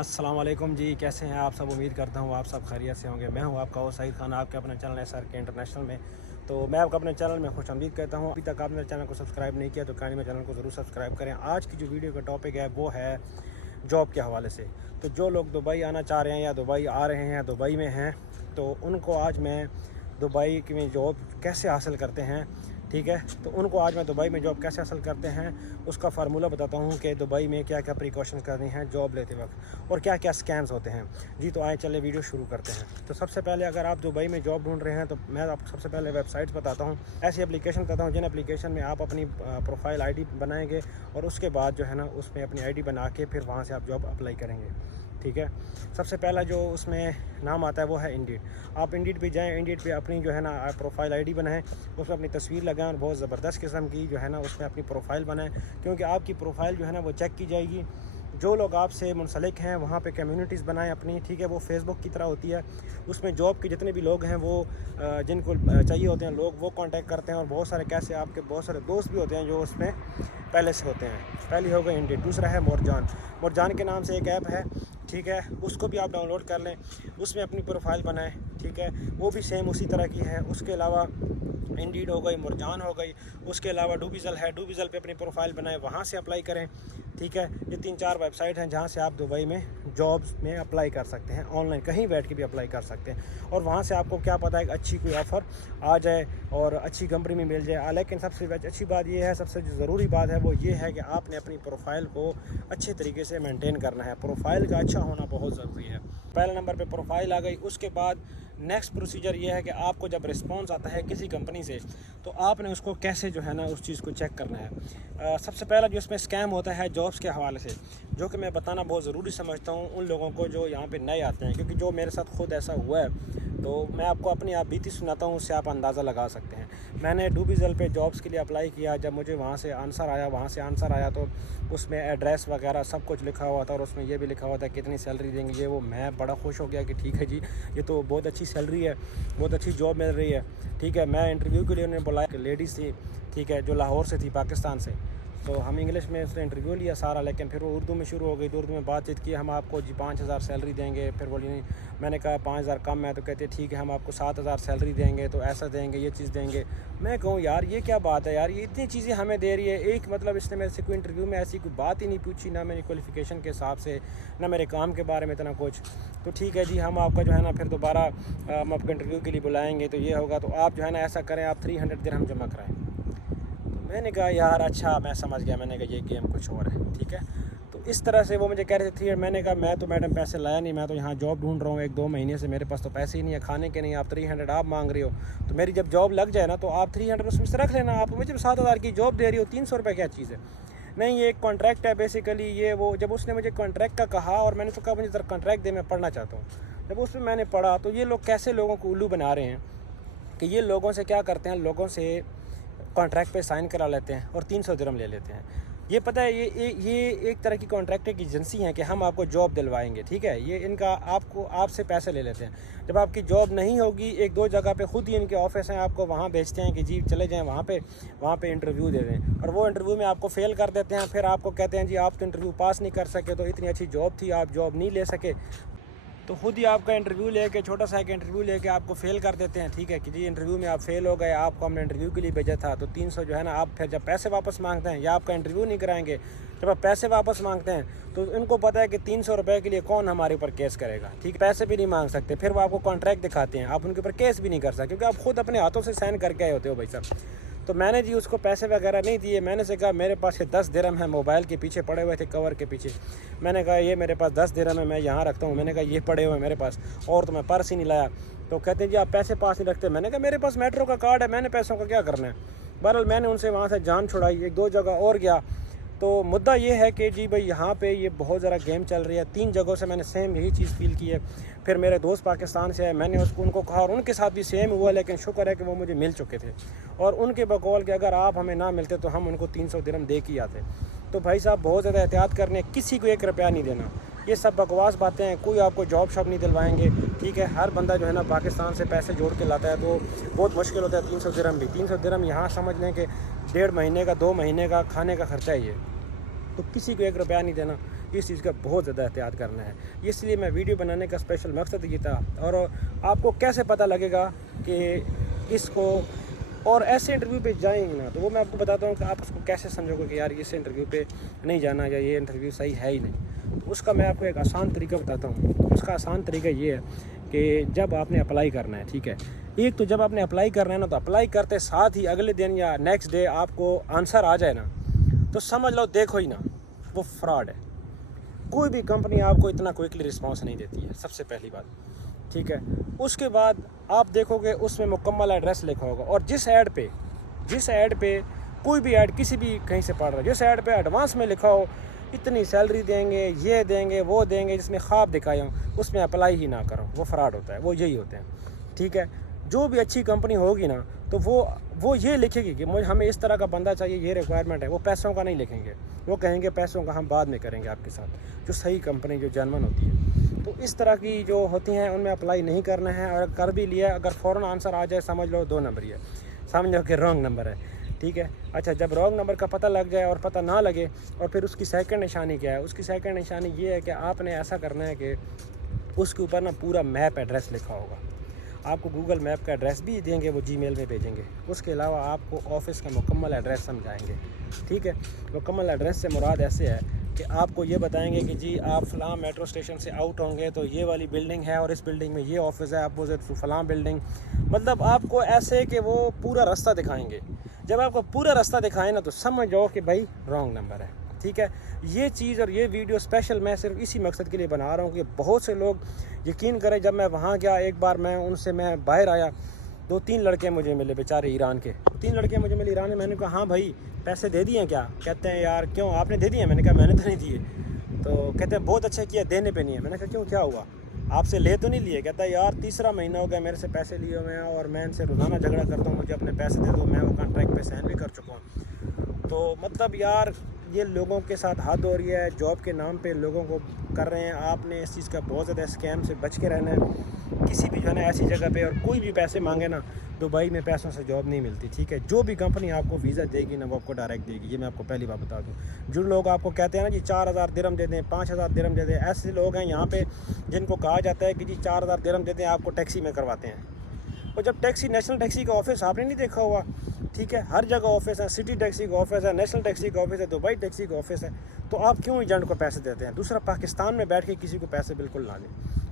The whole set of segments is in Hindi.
अस्सलाम वालेकुम जी, कैसे हैं आप सब। उम्मीद करता हूँ आप सब खैरियत से होंगे। मैं हूँ आपका वो सईद खान, आपके अपने चैनल SRK इंटरनेशनल में। तो मैं आपको अपने चैनल में खुश आमदीद कहता हूँ। अभी तक आपने चैनल को सब्सक्राइब नहीं किया तो काइंडली मेरे चैनल को ज़रूर सब्सक्राइब करें। आज की जो वीडियो का टॉपिक है वो है जॉब के हवाले से। तो जो लोग दुबई आना चाह रहे हैं या दुबई आ रहे हैं, दुबई में हैं, तो उनको आज मैं दुबई में जॉब कैसे हासिल करते हैं, ठीक है, तो उनको आज मैं दुबई में जॉब कैसे हासिल करते हैं उसका फार्मूला बताता हूँ कि दुबई में क्या क्या प्रिकॉशंस करनी हैं जॉब लेते वक्त और क्या क्या स्कैम्स होते हैं जी। तो आए चले वीडियो शुरू करते हैं। तो सबसे पहले अगर आप दुबई में जॉब ढूंढ रहे हैं तो मैं आपको सबसे पहले वेबसाइट्स बताता हूँ, ऐसी एप्लीकेशन बताता हूँ जिन एप्लीकेशन में आप अपनी प्रोफाइल ID बनाएंगे और उसके बाद जो है ना उसमें अपनी ID बना के फिर वहाँ से आप जॉब अप्लाई करेंगे, ठीक है। सबसे पहला जो उसमें नाम आता है वो है इंडीड। आप इंडीड पे जाएं, इंडीड पे अपनी जो है ना प्रोफाइल ID बनाएं, उसमें अपनी तस्वीर लगाएं और बहुत ज़बरदस्त किस्म की जो है ना उसमें अपनी प्रोफाइल बनाएं, क्योंकि आपकी प्रोफाइल जो है ना वो चेक की जाएगी। जो लोग आपसे मुंसलिक हैं वहाँ पे कम्युनिटीज़ बनाएं अपनी, ठीक है। वो फेसबुक की तरह होती है, उसमें जॉब के जितने भी लोग हैं वो जिनको चाहिए होते हैं लोग वो कांटेक्ट करते हैं। और बहुत सारे कैसे आपके बहुत सारे दोस्त भी होते हैं जो उसमें पहले से होते हैं। पहली हो गई इंडीड। दूसरा है मोरजान। मोरजान के नाम से एक ऐप है, ठीक है, उसको भी आप डाउनलोड कर लें, उसमें अपनी प्रोफाइल बनाएं, ठीक है। वो भी सेम उसी तरह की है। उसके अलावा इंडीड हो गई, मुरजान हो गई, उसके अलावा डूबिज़ल है, डूबिज़ल पे अपनी प्रोफाइल बनाएं, वहाँ से अप्लाई करें, ठीक है। ये 3-4 वेबसाइट हैं जहाँ से आप दुबई में जॉब्स में अप्लाई कर सकते हैं, ऑनलाइन कहीं बैठ के भी अप्लाई कर सकते हैं। और वहाँ से आपको क्या पता है कि अच्छी कोई ऑफ़र आ जाए और अच्छी कंपनी में मिल जाए। लेकिन सबसे अच्छी बात ये है, सबसे जो ज़रूरी बात है वो ये है कि आपने अपनी प्रोफाइल को अच्छे तरीके से मेंटेन करना है। प्रोफाइल का अच्छा होना बहुत ज़रूरी है। पहले नंबर पे प्रोफाइल आ गई। उसके बाद नेक्स्ट प्रोसीजर ये है कि आपको जब रिस्पांस आता है किसी कंपनी से तो आपने उसको कैसे जो है ना उस चीज़ को चेक करना है। सबसे पहला जो इसमें स्कैम होता है जॉब्स के हवाले से, जो कि मैं बताना बहुत ज़रूरी समझता हूँ उन लोगों को जो यहाँ पे नए आते हैं, क्योंकि जो मेरे साथ खुद ऐसा हुआ है तो मैं आपको अपनी आप बीती सुनाता हूँ, उससे आप अंदाज़ा लगा सकते हैं। मैंने डूबिज़ल पे जॉब्स के लिए अप्लाई किया। जब मुझे वहाँ से आंसर आया तो उसमें एड्रेस वगैरह सब कुछ लिखा हुआ था और उसमें ये भी लिखा हुआ था कितनी सैलरी देंगे ये वो। मैं बड़ा खुश हो गया कि ठीक है जी, ये तो बहुत अच्छी सैलरी है, बहुत अच्छी जॉब मिल रही है, ठीक है। मैं इंटरव्यू के लिए उन्होंने बुलाया, लेडीज़ थी, ठीक है, जो लाहौर से थी, पाकिस्तान से। तो हम इंग्लिश में उसने इंटरव्यू लिया सारा, लेकिन फिर वो उर्दू में शुरू हो गई। तो उर्दू में बातचीत की, हम आपको जी 5,000 सैलरी देंगे। फिर बोली नहीं, मैंने कहा 5,000 कम है। तो कहते ठीक है हम आपको 7,000 सैलरी देंगे, तो ऐसा देंगे, ये चीज़ देंगे। मैं कहूँ यार ये क्या बात है यार, ये इतनी चीज़ें हमें दे रही है। एक मतलब इसने मेरे से कोई इंटरव्यू में ऐसी कोई बात ही नहीं पूछी, ना मेरी क्वालिफ़िकेशन के हिसाब से, ना मेरे काम के बारे में इतना कुछ। तो ठीक है जी, हम आपका जो है ना फिर दोबारा हम आपको इंटरव्यू के लिए बुलाएँगे, तो ये होगा, तो आप जो है ना ऐसा करें, आप 300 दिरहम जमा कराएँ। मैंने कहा यार अच्छा, मैं समझ गया, मैंने कहा ये गेम कुछ और है, ठीक है। तो इस तरह से वो मुझे कह रहे थे 300। मैंने कहा मैं तो मैडम पैसे लाया नहीं, मैं तो यहाँ जॉब ढूंढ रहा हूँ 1-2 महीने से, मेरे पास तो पैसे ही नहीं है खाने के, नहीं आप 300 आप मांग रही हो। तो मेरी जब जॉब लग जाए ना तो आप 300 उसमें से रख लेना, आप मुझे 7,000 की जॉब दे रही हो, 300 रुपये क्या चीज़ है। नहीं ये एक कॉन्ट्रैक्ट है बेसिकली, ये वो। जब उसने मुझे कॉन्ट्रैक्ट का कहा और मैंने तो कहा मुझे ज़रा कॉन्ट्रैक्ट दे, मैं पढ़ना चाहता हूँ। जब उसमें मैंने पढ़ा तो ये लोग कैसे लोगों को उल्लू बना रहे हैं कि ये लोगों से क्या करते हैं, लोगों से कॉन्ट्रैक्ट पे साइन करा लेते हैं और 300 दिरहम ले लेते हैं। ये पता है ये एक तरह की कॉन्ट्रैक्ट की एजेंसी है कि हम आपको जॉब दिलवाएंगे, ठीक है। ये इनका आपसे पैसे ले लेते हैं। जब आपकी जॉब नहीं होगी, 1-2 जगह पे खुद ही इनके ऑफिस हैं, आपको वहाँ भेजते हैं कि जी चले जाएं वहाँ पे इंटरव्यू दे दें, और वो इंटरव्यू में आपको फ़ेल कर देते हैं। फिर आपको कहते हैं जी आप तो इंटरव्यू पास नहीं कर सके, तो इतनी अच्छी जॉब थी आप जॉब नहीं ले सके, तो खुद ही आपका इंटरव्यू लेके, छोटा सा एक इंटरव्यू लेके आपको फ़ेल कर देते हैं, ठीक है, कि जी इंटरव्यू में आप फ़ेल हो गए, आपको हमने इंटरव्यू के लिए भेजा था। तो 300 जो है ना, आप फिर जब पैसे वापस मांगते हैं या आपका इंटरव्यू नहीं कराएंगे, जब आप पैसे वापस मांगते हैं तो इनको पता है कि 300 रुपये के लिए कौन हमारे ऊपर केस करेगा, ठीक है। पैसे भी नहीं मांग सकते, फिर वो आपको कॉन्ट्रैक्ट दिखाते हैं, आप उनके ऊपर केस भी नहीं कर सकते क्योंकि आप खुद अपने हाथों से साइन करके आए होते हो भाई साहब। तो मैंने जी उसको पैसे वगैरह नहीं दिए। मैंने से कहा मेरे पास ये 10 दिरहम है, मोबाइल के पीछे पड़े हुए थे, कवर के पीछे। मैंने कहा ये मेरे पास 10 दिरहम है, मैं यहाँ रखता हूँ। मैंने कहा ये पड़े हुए मेरे पास, और तो मैं पर्स ही नहीं लाया। तो कहते हैं जी आप पैसे पास नहीं रखते। मैंने कहा मेरे पास मेट्रो का कार्ड है, मैंने पैसों का क्या करना है। बहरहाल मैंने उनसे वहाँ से जान छुड़ाई, 1-2 जगह और गया। तो मुद्दा ये है कि जी भाई यहाँ पे ये बहुत ज़्यादा गेम चल रही है। 3 जगहों से मैंने सेम यही चीज़ फील की है। फिर मेरे दोस्त पाकिस्तान से है, मैंने उनको कहा और उनके साथ भी सेम हुआ, लेकिन शुक्र है कि वो मुझे मिल चुके थे। और उनके बकौल कि अगर आप हमें ना मिलते तो हम उनको 300 दिरहम दे के आते। तो भाई साहब बहुत ज़्यादा एहतियात करने, किसी को 1 रुपया नहीं देना। ये सब बकवास बातें हैं, कोई आपको जॉब शॉप नहीं दिलवाएंगे, ठीक है। हर बंदा जो है ना पाकिस्तान से पैसे जोड़ के लाता है, तो बहुत मुश्किल होता है 300 दिरहम भी। 300 दिरहम यहाँ समझ लें कि 1.5 महीने का, 2 महीने का खाने का खर्चा ही है। तो किसी को 1 रुपया नहीं देना, इस चीज़ का बहुत ज़्यादा एहतियात करना है। इसलिए मैं वीडियो बनाने का स्पेशल मकसद ये था। और आपको कैसे पता लगेगा कि इसको, और ऐसे इंटरव्यू पे जाएंगे ना, तो वो मैं आपको बताता हूँ कि आप उसको कैसे समझोगे कि यार इस इंटरव्यू पे नहीं जाना या ये इंटरव्यू सही है ही नहीं। तो उसका मैं आपको एक आसान तरीका बताता हूँ। उसका आसान तरीका ये है कि जब आपने अप्लाई करना है, ठीक है, एक तो जब आपने अप्लाई करना है ना, तो अप्लाई करते साथ ही अगले दिन या नेक्स्ट डे आपको आंसर आ जाए ना, तो समझ लो देखो ही ना, वो फ्रॉड है। कोई भी कंपनी आपको इतना क्विकली रिस्पांस नहीं देती है, सबसे पहली बात, ठीक है। उसके बाद आप देखोगे उसमें मुकम्मल एड्रेस लिखा होगा, और जिस ऐड पे कोई भी ऐड किसी भी कहीं से पढ़ रहा है, जिस ऐड पे एडवांस में लिखा हो इतनी सैलरी देंगे, ये देंगे, वो देंगे, जिसमें ख्वाब दिखाए हों, उसमें अप्लाई ही ना करो, वो फ्रॉड होता है, वो यही होते हैं, ठीक है। जो भी अच्छी कंपनी होगी ना, तो वो ये लिखेगी कि मुझे हमें इस तरह का बंदा चाहिए, ये रिक्वायरमेंट है। वो पैसों का नहीं लिखेंगे, वो कहेंगे पैसों का हम बाद में करेंगे आपके साथ। जो सही कंपनी जो जेन्युइन होती है, तो इस तरह की जो होती हैं उनमें अप्लाई नहीं करना है। और कर भी लिया, अगर फ़ौरन आंसर आ जाए समझ लो 2 नंबर ही है, समझ लो कि रॉन्ग नंबर है, ठीक है। अच्छा, जब रॉन्ग नंबर का पता लग जाए और पता ना लगे, और फिर उसकी सेकंड निशानी क्या है? उसकी सेकंड निशानी ये है कि आपने ऐसा करना है कि उसके ऊपर ना पूरा मैप एड्रेस लिखा होगा। आपको गूगल मैप का एड्रेस भी देंगे, वो जीमेल में भेजेंगे। उसके अलावा आपको ऑफ़िस का मुकम्मल एड्रेस समझाएंगे, ठीक है। मुकम्मल एड्रेस से मुराद ऐसे है कि आपको ये बताएंगे कि जी आप फ़लाँ मेट्रो स्टेशन से आउट होंगे तो ये वाली बिल्डिंग है, और इस बिल्डिंग में ये ऑफ़िस है, अपोजिट टू फ़लाँ बिल्डिंग। मतलब आपको ऐसे कि वो पूरा रास्ता दिखाएंगे। जब आपको पूरा रास्ता दिखाएं ना, तो समझ जाओ कि भाई रॉन्ग नंबर है, ठीक है। ये चीज़ और ये वीडियो स्पेशल मैं सिर्फ इसी मकसद के लिए बना रहा हूँ कि बहुत से लोग यकीन करें। जब मैं वहाँ गया, एक बार मैं बाहर आया, 2-3 लड़के मुझे मिले, बेचारे ईरान के 3 लड़के मुझे मिले ईरान में। मैंने कहा हाँ भाई पैसे दे दिए क्या? कहते हैं यार क्यों, आपने दे दिए? मैंने कहा मैंने तो नहीं दिए। तो कहते हैं बहुत अच्छा किया, देने पे नहीं है। मैंने कहा क्यों, क्या हुआ, आपसे ले तो नहीं लिए? कहता है यार 3रा महीना हो गया मेरे से पैसे लिए हुए हैं, और मैं इनसे रोज़ाना झगड़ा करता हूँ, मुझे अपने पैसे दे दो, मैं वो कॉन्ट्रैक्ट पे साइन भी कर चुका हूँ। तो मतलब यार ये लोगों के साथ हद हो रही है, जॉब के नाम पे लोगों को कर रहे हैं। आपने इस चीज़ का बहुत ज़्यादा स्कैम से बच के रहना है। किसी भी जो है ना ऐसी जगह पे और कोई भी पैसे मांगे ना, दुबई में पैसों से जॉब नहीं मिलती, ठीक है। जो भी कंपनी आपको वीज़ा देगी ना, वो आपको डायरेक्ट देगी, ये मैं आपको पहली बात बता दूँ। जो लोग आपको कहते हैं ना जी 4000 दिरहम दे दें, 5000 दिरहम दे दें, ऐसे लोग हैं यहाँ पे जिनको कहा जाता है कि जी 4000 दिरहम दे दें, आपको टैक्सी में करवाते हैं। और जब टैक्सी, नेशनल टैक्सी का ऑफिस आपने नहीं देखा हुआ, ठीक है, हर जगह ऑफिस है, सिटी टैक्सी का ऑफिस है, नेशनल टैक्सी का ऑफिस है, दुबई टैक्सी का ऑफिस है, तो आप क्यों एजेंट को पैसे देते हैं? दूसरा, पाकिस्तान में बैठ के किसी को पैसे बिल्कुल ना दें,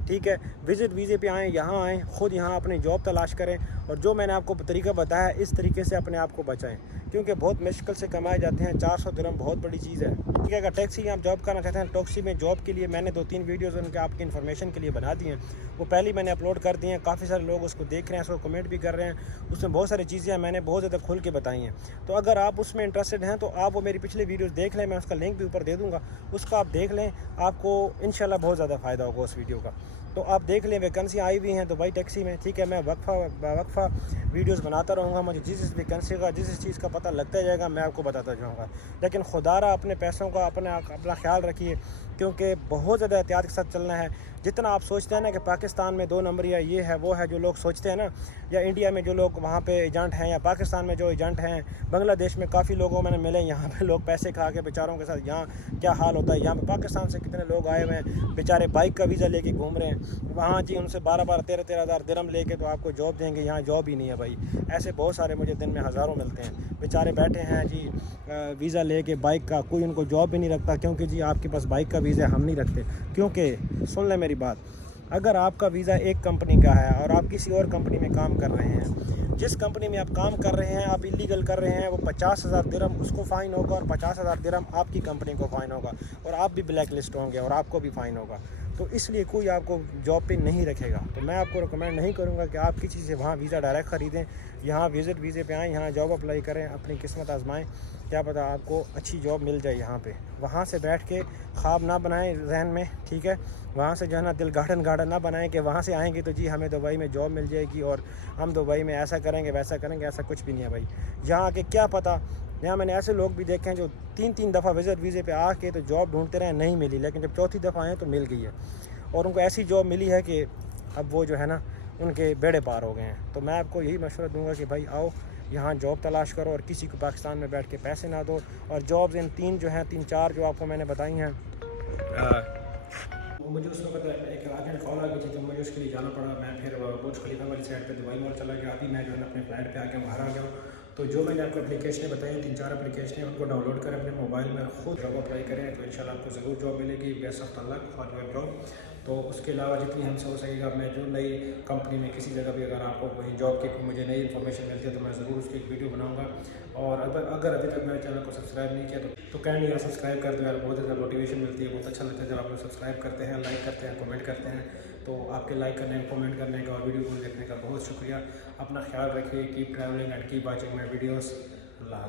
ठीक है। विजिट वीज़े पे आएँ, यहाँ आएँ, ख़ुद यहाँ अपनी जॉब तलाश करें, और जो मैंने आपको तरीका बताया इस तरीके से अपने आप को बचाएं, क्योंकि बहुत मुश्किल से कमाए जाते हैं। 400 दिरहम बहुत बड़ी चीज़ है, ठीक है। अगर टैक्सी में आप जॉब करना चाहते हैं, टैक्सी में जॉब के लिए मैंने 2-3 वीडियोज़ उनके आपकी इन्फॉर्मेशन के लिए बना दी हैं, वो पहले मैंने अपलोड कर दी हैं। काफ़ी सारे लोग उसको देख रहे हैं, उसको कमेंट भी कर रहे हैं। उसमें बहुत सारी चीज़ें मैंने बहुत ज़्यादा खुल के बताई हैं। तो अगर आप उसमें इंटरेस्टेड हैं तो आप वो मेरी पिछली वीडियोज़ देख लें, मैं उसका लिंक भी ऊपर दे दूँगा, उसका आप देख लें, आपको इंशाल्लाह बहुत ज़्यादा फ़ायदा होगा उस वीडियो का। तो आप देख लें, वैकेंसी आई हुई हैं दुबई टैक्सी में, ठीक है। मैं वक्फा वीडियोस बनाता रहूँगा, मुझे जिस वैकेंसी का जिस चीज़ का पता लगता जाएगा मैं आपको बताता जाऊँगा। लेकिन खुदारा अपने पैसों का अपना ख्याल रखिए, क्योंकि बहुत ज़्यादा एहतियात के साथ चलना है। जितना आप सोचते हैं ना कि पाकिस्तान में 2 नंबर या ये है वो है, जो लोग सोचते हैं ना, या इंडिया में जो लोग वहाँ पे एजेंट हैं, या पाकिस्तान में जो एजेंट हैं, बांग्लादेश में काफ़ी लोगों मैंने मिले, यहाँ पे लोग पैसे खा के बेचारों के साथ यहाँ क्या हाल होता है। यहाँ पे पाकिस्तान से कितने लोग आए हुए हैं, बेचारे बाइक का वीज़ा लेके घूम रहे हैं वहाँ जी, उनसे 12-12, 13-13 हज़ार दिरहम लेके तो आपको जॉब देंगे, यहाँ जॉब ही नहीं है भाई। ऐसे बहुत सारे मुझे दिन में हज़ारों मिलते हैं, बेचारे बैठे हैं जी वीज़ा लेके बाइक का, कोई उनको जॉब भी नहीं रखता, क्योंकि जी आपके पास बाइक का वीज़ा हम नहीं रखते। क्योंकि सुन लें मेरी बात, अगर आपका वीज़ा एक कंपनी का है और आप किसी और कंपनी में काम कर रहे हैं, जिस कंपनी में आप काम कर रहे हैं आप इलीगल कर रहे हैं, वो 50,000 दिरहम उसको फ़ाइन होगा, और 50,000 दिरहम आपकी कंपनी को फ़ाइन होगा, और आप भी ब्लैक लिस्ट होंगे और आपको भी फ़ाइन होगा। तो इसलिए कोई आपको जॉब पे नहीं रखेगा। तो मैं आपको रिकमेंड नहीं करूँगा कि आप किसी से वहाँ वीज़ा डायरेक्ट ख़रीदें, यहाँ विज़िट वीज़े पे आएँ, यहाँ जॉब अप्लाई करें, अपनी किस्मत आजमाएं, क्या पता आपको अच्छी जॉब मिल जाए यहाँ पे। वहाँ से बैठ के ख्वाब ना बनाएं जहन में, ठीक है। वहाँ से जो है ना दिल गार्डन ना बनाएं कि वहाँ से आएंगे तो जी हमें दुबई में जॉब मिल जाएगी और हम दुबई में ऐसा करेंगे वैसा करेंगे। ऐसा कुछ भी नहीं है भाई। यहाँ आके क्या पता, यहाँ मैंने ऐसे लोग भी देखे हैं जो 3-3 दफ़ा विज़िट वीज़े पे आके तो जॉब ढूंढते रहे, नहीं मिली, लेकिन जब चौथी दफ़ा आए तो मिल गई है, और उनको ऐसी जॉब मिली है कि अब वो जो है ना उनके बेड़े पार हो गए हैं। तो मैं आपको यही मशवरा दूंगा कि भाई आओ यहाँ जॉब तलाश करो, और किसी को पाकिस्तान में बैठ के पैसे ना दो। और जॉब्स इन 3 जो हैं 3-4 जो आपको मैंने बताई हैं, मुझे उस वक्त एक अर्जेंट कॉल आ गई थी, तो मुझे उसके लिए जाना पड़ा। मैं फिर बुर्ज खलीफा वाली साइड पे दुबई मॉल चला गया। अभी मैं जो है अपने फ्लाइट पे आके बाहर आ गया हूँ। तो जो मैंने आपको एप्लीकेशनें बताई 3-4 एप्लीकेशनें, उनको डाउनलोड करें अपने मोबाइल में, खुद जॉब अप्लाई करें, तो इंशाल्लाह आपको ज़रूर जॉब मिलेगी। Best of luck for your job. तो उसके अलावा जितनी हमसे हो सकेगा, मैं जो नई कंपनी में किसी जगह भी अगर आपको वही जॉब की मुझे नई इन्फॉर्मेशन मिलती है तो मैं ज़रूर उसकी एक वीडियो बनाऊँगा। और अगर अभी तक मेरे चैनल को सब्सक्राइब नहीं किया तो काइंडली यार सब्सक्राइब कर दो यार, बहुत ज़्यादा मोटिवेशन मिलती है, बहुत अच्छा लगता है जब आप लोग सब्सक्राइब करते हैं, लाइक करते हैं, कमेंट करते हैं। तो आपके लाइक करने, कमेंट करने का और वीडियो को देखने का बहुत शुक्रिया। अपना ख्याल रखिए, keep travelling and keep watching my videos. Allah.